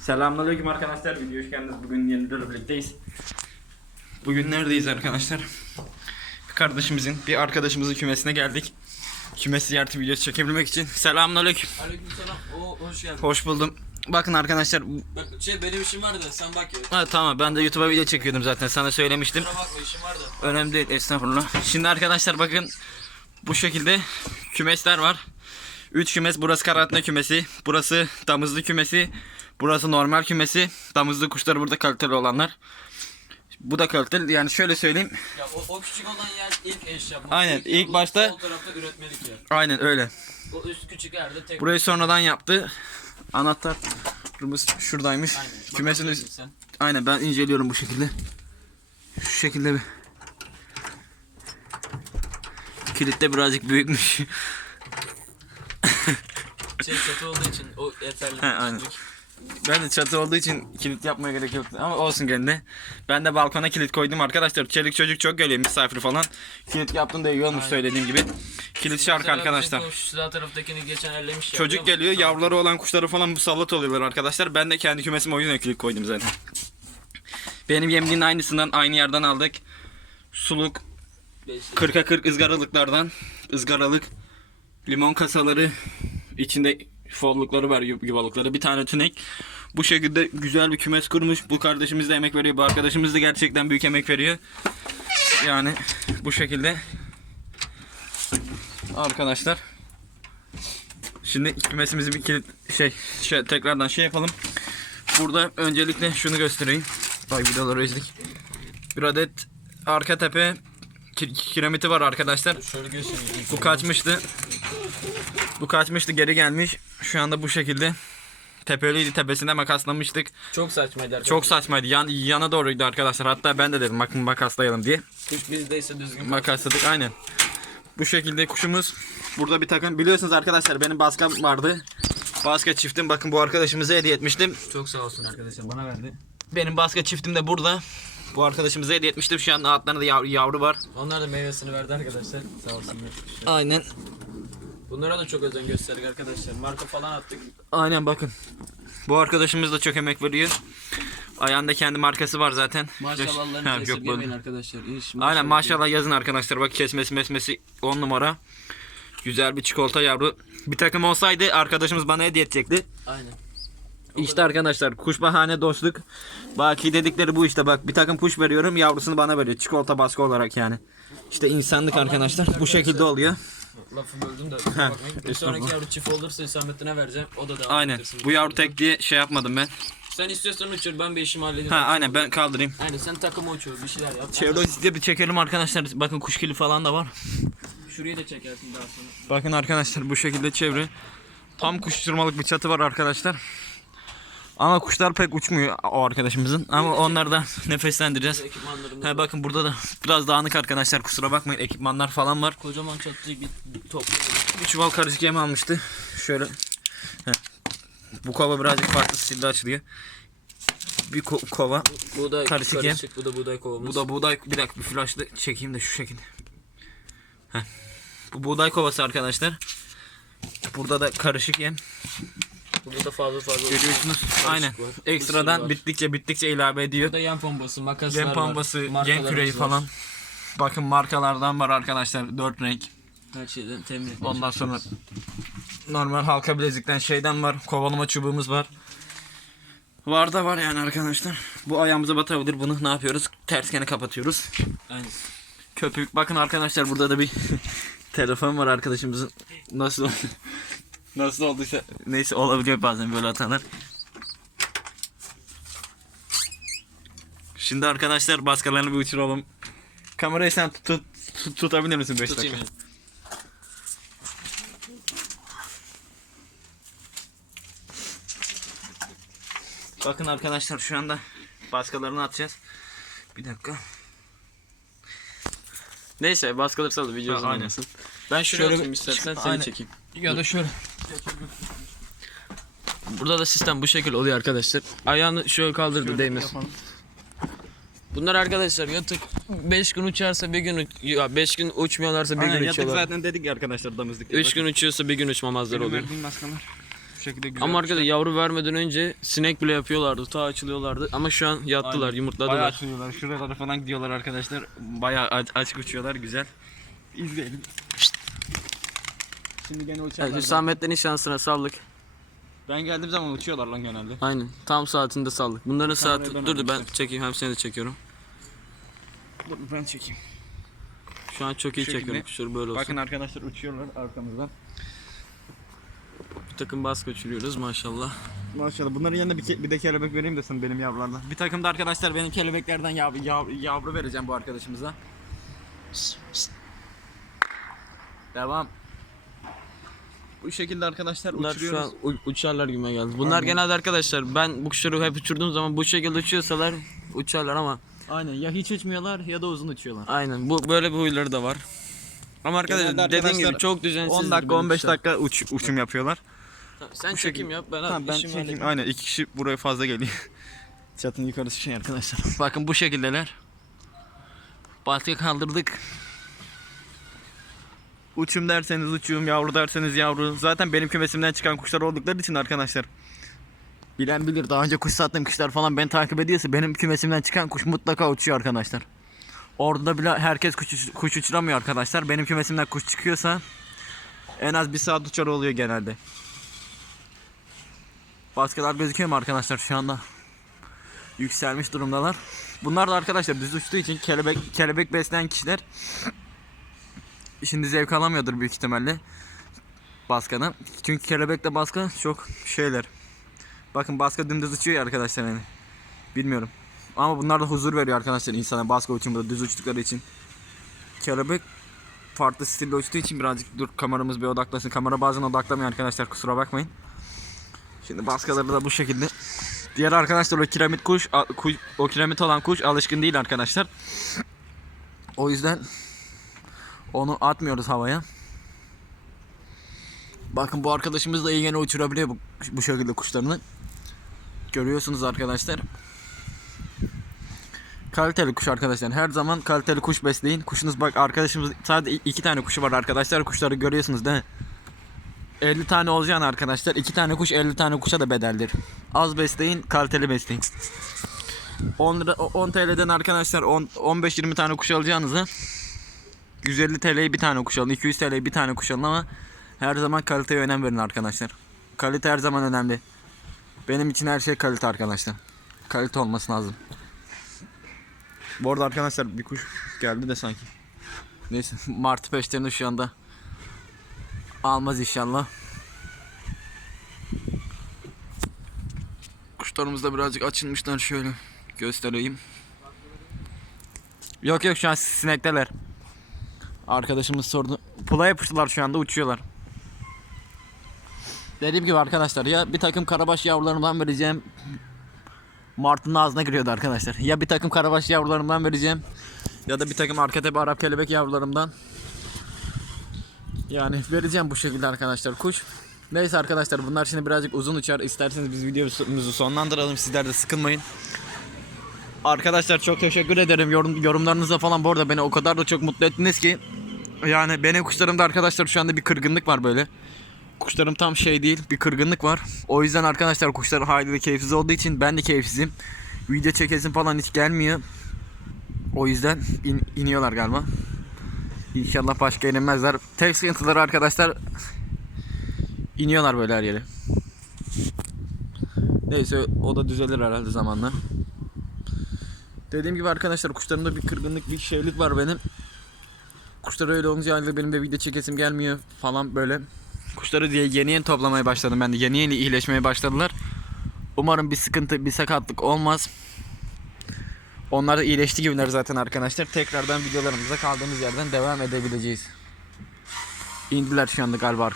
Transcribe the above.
Selamünaleyküm arkadaşlar. Video hoş geldiniz. Bugün yeniden birlikteyiz. Bugün neredeyiz arkadaşlar? Bir kardeşimizin, bir arkadaşımızın kümesine geldik. Kümes ziyareti videosu çekebilmek için. Selamünaleyküm. Aleykümselam. Oo hoş geldin. Hoş buldum. Bakın arkadaşlar. Bak şey benim işim vardı sen bak ya. Ha, tamam ben de YouTube'a video çekiyordum zaten sana söylemiştim. Kusura bakma işim vardı. Önemli değil estağfurullah. Şimdi arkadaşlar bakın bu şekilde kümesler var. 3 kümes burası karantina kümesi. Burası damızlı kümesi. Burası normal kümesi. Damızlı kuşlar burada kaliteli olanlar. Bu da kaliteli yani şöyle söyleyeyim. Ya o, o küçük olan yer ilk eş yapmak. Aynen, ilk başta- Sol tarafta üretmelik yer. Aynen öyle. O üst küçük yerde tek. Burayı sonradan yaptı. Anahtarımız şuradaymış. Aynen. Kümesin üst-. Aynen ben inceliyorum bu şekilde. Şu şekilde bir. Kilit de birazcık büyükmüş. Şey çatı olduğu için o yeterli. He, aynen. Ben de çatı olduğu için kilit yapmaya gerek yoktu ama olsun gene. Ben de balkona kilit koydum arkadaşlar. Çelik çocuk çok geliyor misafir falan. Kilit yaptın da iyi olmuş Aynen. söylediğim gibi. Kilit şarkı arkadaşlar. sağ taraftakini geçen ellemiş ya. Çocuk geliyor musun? yavruları olan kuşları falan musallat oluyorlar arkadaşlar. Ben de kendi kümesime o yüzden kilit koydum zaten. Benim yemliğin aynısından aynı yerden aldık. Suluk Beş- 40'a 40 ızgaralıklardan ızgaralık limon kasaları içinde follukları var yuvalıkları. Bir tane tünek. Bu şekilde güzel bir kümes kurmuş. Bu kardeşimiz de emek veriyor. Bu arkadaşımız da gerçekten büyük emek veriyor. Yani bu şekilde. Arkadaşlar. Şimdi kümesimizi bir kilit şey, şey tekrardan şey yapalım. Burada öncelikle şunu göstereyim. Ay vidaları ezdik. Bir adet arka tepe ki- kiremiti var arkadaşlar. Bu kaçmıştı. Bu kaçmıştı geri gelmiş. Şu anda bu şekilde tepeliydi tepesinde makaslamıştık. Çok saçmaydı arkadaşlar. Çok saçmaydı. Yan, yana doğruydu arkadaşlar. Hatta ben de dedim bakın makaslayalım diye. Kuş bizdeyse düzgün. Makasladık aynen. Bu şekilde kuşumuz. Burada bir takım biliyorsunuz arkadaşlar benim baskam vardı. Baska çiftim bakın bu arkadaşımıza hediye etmiştim. Çok sağ olsun arkadaşlar bana verdi. Benim baska çiftim de burada. Bu arkadaşımıza hediye etmiştim. Şu an altlarında yavru, yavru var. Onlar da meyvesini verdi arkadaşlar. Sağ olsunlar. Aynen. Bunlara da çok özen gösterdik arkadaşlar. Marka falan attık. Aynen bakın. Bu arkadaşımız da çok emek veriyor. Ayağında kendi markası var zaten. Ha, Maşallahlarını yok, kesip böyle. yemeyin arkadaşlar. İş, Aynen maşallah yazın arkadaşlar. Bak kesmesi mesmesi 10 numara. Güzel bir çikolata yavru. Bir takım olsaydı arkadaşımız bana hediye edecekti. Aynen. İşte arkadaşlar kuş bahane dostluk. Baki dedikleri bu işte bak bir takım kuş veriyorum yavrusunu bana veriyor. Çikolata baskı olarak yani. İşte insanlık arkadaşlar bu şekilde oluyor. Lafı böldüm de. bakmayın. Bir estağfurullah. sonraki yavru çift olursa Hüsamettin'e vereceğim. O da devam Aynen. ettirsin. Bu yavru tek diye şey yapmadım ben. Sen istiyorsan uçur ben bir işimi halledeyim. Ha aynen ben kaldırayım. Aynen sen takımı uçur bir şeyler yap. Çevre bir çekelim arkadaşlar. Bakın kuş kili falan da var. Şurayı da çekersin daha sonra. Bakın arkadaşlar bu şekilde çevre. Tam kuşturmalık bir çatı var arkadaşlar. Ama kuşlar pek uçmuyor o arkadaşımızın. Ama onları da nefeslendireceğiz. Ekipmanlarımız He bakın burada da biraz dağınık arkadaşlar kusura bakmayın ekipmanlar falan var. Kocaman çatıcı bir top. Bir çuval karışık yem almıştı. Şöyle. Heh. Bu kova birazcık farklı stilde açılıyor. Bir ko- kova. Buğday Karışık karışık, yem. Bu da buğday kovamız. Bu da buğday. Bir dakika bir flaşla çekeyim de şu şekilde. Heh. Bu buğday kovası arkadaşlar. Burada da karışık yem. Burada fazla fazla. Görüyorsunuz. Aynen. var. Ekstradan var. bittikçe bittikçe ilave ediyor. Burada yem pompası, makaslar Yem var. pambası, yem küreği var. falan. Bakın markalardan var arkadaşlar. Dört renk. Her şeyden temin etmiş. Ondan sonra normal halka bilezikten şeyden var. Kovalama çubuğumuz var. Var da var yani arkadaşlar. Bu ayağımıza batabilir. Bunu ne yapıyoruz? Terskene kapatıyoruz. Aynen. Köpük. Bakın arkadaşlar burada da bir telefon var arkadaşımızın. Nasıl nasıl olduysa neyse olabiliyor bazen böyle hatalar. Şimdi arkadaşlar baskalarını bir uçuralım. Kamerayı sen tut, tut- tut- tutabilir misin 5 Tutayım dakika? yani. Bakın arkadaşlar şu anda baskalarını atacağız. Bir dakika. Neyse baskıları saldı video aynen. uzanmasın. Ben şuraya Şöyle oturayım bir- istersen seni Aynen. çekeyim. Ya da şöyle. Burada da sistem bu şekil oluyor arkadaşlar. Ayağını şöyle kaldırdı değmesin. Bunlar arkadaşlar yatık 5 gün uçarsa bir gün ya 5 gün uçmuyorlarsa bir Aynen gün yatık uçuyorlar. zaten dedik ya arkadaşlar damızlık. 3 gün uçuyorsa bir gün uçmamazlar oluyor. Verdiğim baskalar. bu şekilde güzel. Ama arkadaşlar yavru vermeden önce sinek bile yapıyorlardı. Ta açılıyorlardı. Ama şu an yattılar, Aynen. yumurtladılar. Bayağı açılıyorlar. Şuralara falan gidiyorlar arkadaşlar. Bayağı aç, açık uçuyorlar. Güzel. İzleyelim. Şimdi gene uçarlar. Evet, Hüsamettin'in şansına sallık. Ben geldiğim zaman uçuyorlar lan genelde. Aynen. Tam saatinde sallık. Bunların Kamerayı saati... ben Dur dur ben almıştım. çekeyim. Hem seni de çekiyorum. Dur ben çekeyim. Şu an çok iyi Şu çekiyorum. Şöyle böyle olsun. Bakın arkadaşlar uçuyorlar arkamızdan. Bir takım baskı uçuruyoruz maşallah. Maşallah bunların yanında bir, ke- bir de kelebek vereyim de sana benim yavrulardan. Bir takım da arkadaşlar benim kelebeklerden yav, yav- yavru vereceğim bu arkadaşımıza. Devam. Bu şekilde arkadaşlar Bunlar şu uçuruyoruz. an u- uçarlar gibi geldi. Bunlar Aynen. genelde arkadaşlar ben bu kuşları hep uçurduğum zaman bu şekilde uçuyorsalar uçarlar ama Aynen ya hiç uçmuyorlar ya da uzun uçuyorlar. aynen bu böyle bir huyları da var. Ama arkadaşlar Genelde dediğim arkadaşlar gibi çok düzensiz. 10 dakika 15 dakika uç, uçum yapıyorlar. Sen çekim yap ben, Tamam ben işimi çekeyim. halledeyim. Aynen iki kişi buraya fazla geliyor. Çatının yukarısı şey arkadaşlar. Bakın bu şekildeler. Baskı kaldırdık. Uçum derseniz uçum, yavru derseniz yavru. Zaten benim kümesimden çıkan kuşlar oldukları için arkadaşlar. Bilen bilir daha önce kuş sattığım kuşlar falan beni takip ediyorsa benim kümesimden çıkan kuş mutlaka uçuyor arkadaşlar. Orada da bile herkes kuş, kuş uçuramıyor arkadaşlar. Benim kümesimden kuş çıkıyorsa en az bir saat uçar oluyor genelde. Baskılar gözüküyor mu arkadaşlar şu anda? Yükselmiş durumdalar. Bunlar da arkadaşlar düz uçtuğu için kelebek kelebek besleyen kişiler şimdi zevk alamıyordur büyük ihtimalle baskana. Çünkü kelebekle baska çok şeyler. Bakın baska dümdüz uçuyor ya arkadaşlar yani. Bilmiyorum. Ama bunlar da huzur veriyor arkadaşlar insana baska uçumda düz uçtukları için. Kelebek farklı stilde uçtuğu için birazcık dur kameramız bir odaklasın. Kamera bazen odaklamıyor arkadaşlar kusura bakmayın. Şimdi baskaları da bu şekilde. Diğer arkadaşlar o kiremit kuş o kiremit olan kuş alışkın değil arkadaşlar. O yüzden onu atmıyoruz havaya. Bakın bu arkadaşımız da iyi gene uçurabiliyor bu, bu şekilde kuşlarını. Görüyorsunuz arkadaşlar. Kaliteli kuş arkadaşlar. Her zaman kaliteli kuş besleyin. Kuşunuz bak arkadaşımız sadece iki tane kuşu var arkadaşlar. Kuşları görüyorsunuz değil mi? 50 tane olacağını arkadaşlar. 2 tane kuş 50 tane kuşa da bedeldir. Az besleyin, kaliteli besleyin. 10 lira 10 TL'den arkadaşlar 10 15-20 tane kuş alacağınıza 150 TL'ye bir tane kuş alın, 200 TL'ye bir tane kuş alın ama her zaman kaliteye önem verin arkadaşlar. Kalite her zaman önemli. Benim için her şey kalite arkadaşlar. Kalite olması lazım. Bu arada arkadaşlar bir kuş geldi de sanki. Neyse martı peşlerinde şu anda almaz inşallah. Kuşlarımız da birazcık açılmışlar şöyle göstereyim. Yok yok şu an sinekteler. Arkadaşımız sordu. Pula yapıştılar şu anda uçuyorlar. Dediğim gibi arkadaşlar ya bir takım karabaş yavrularımdan vereceğim. Mart'ın ağzına giriyordu arkadaşlar. Ya bir takım karabaş yavrularımdan vereceğim. Ya da bir takım arka tepe Arap kelebek yavrularımdan. Yani vereceğim bu şekilde arkadaşlar kuş. Neyse arkadaşlar bunlar şimdi birazcık uzun uçar. İsterseniz biz videomuzu sonlandıralım. Sizler de sıkılmayın. Arkadaşlar çok teşekkür ederim. Yorum, yorumlarınızla falan bu arada beni o kadar da çok mutlu ettiniz ki. Yani benim kuşlarımda arkadaşlar şu anda bir kırgınlık var böyle. Kuşlarım tam şey değil bir kırgınlık var. O yüzden arkadaşlar kuşlar haliyle keyifsiz olduğu için ben de keyifsizim. Video çekesim falan hiç gelmiyor. O yüzden in- iniyorlar galiba. İnşallah başka inmezler. Tek sıkıntıları arkadaşlar iniyorlar böyle her yere. Neyse o da düzelir herhalde zamanla. Dediğim gibi arkadaşlar kuşlarımda bir kırgınlık bir şeylik var benim. Kuşlar öyle olunca halde benim de video çekesim gelmiyor falan böyle. Kuşları diye yeni yeni toplamaya başladım ben de. Yeni yeni iyileşmeye başladılar. Umarım bir sıkıntı, bir sakatlık olmaz. Onlar da iyileşti gibiler zaten arkadaşlar. Tekrardan videolarımıza kaldığımız yerden devam edebileceğiz. İndiler şu anda galiba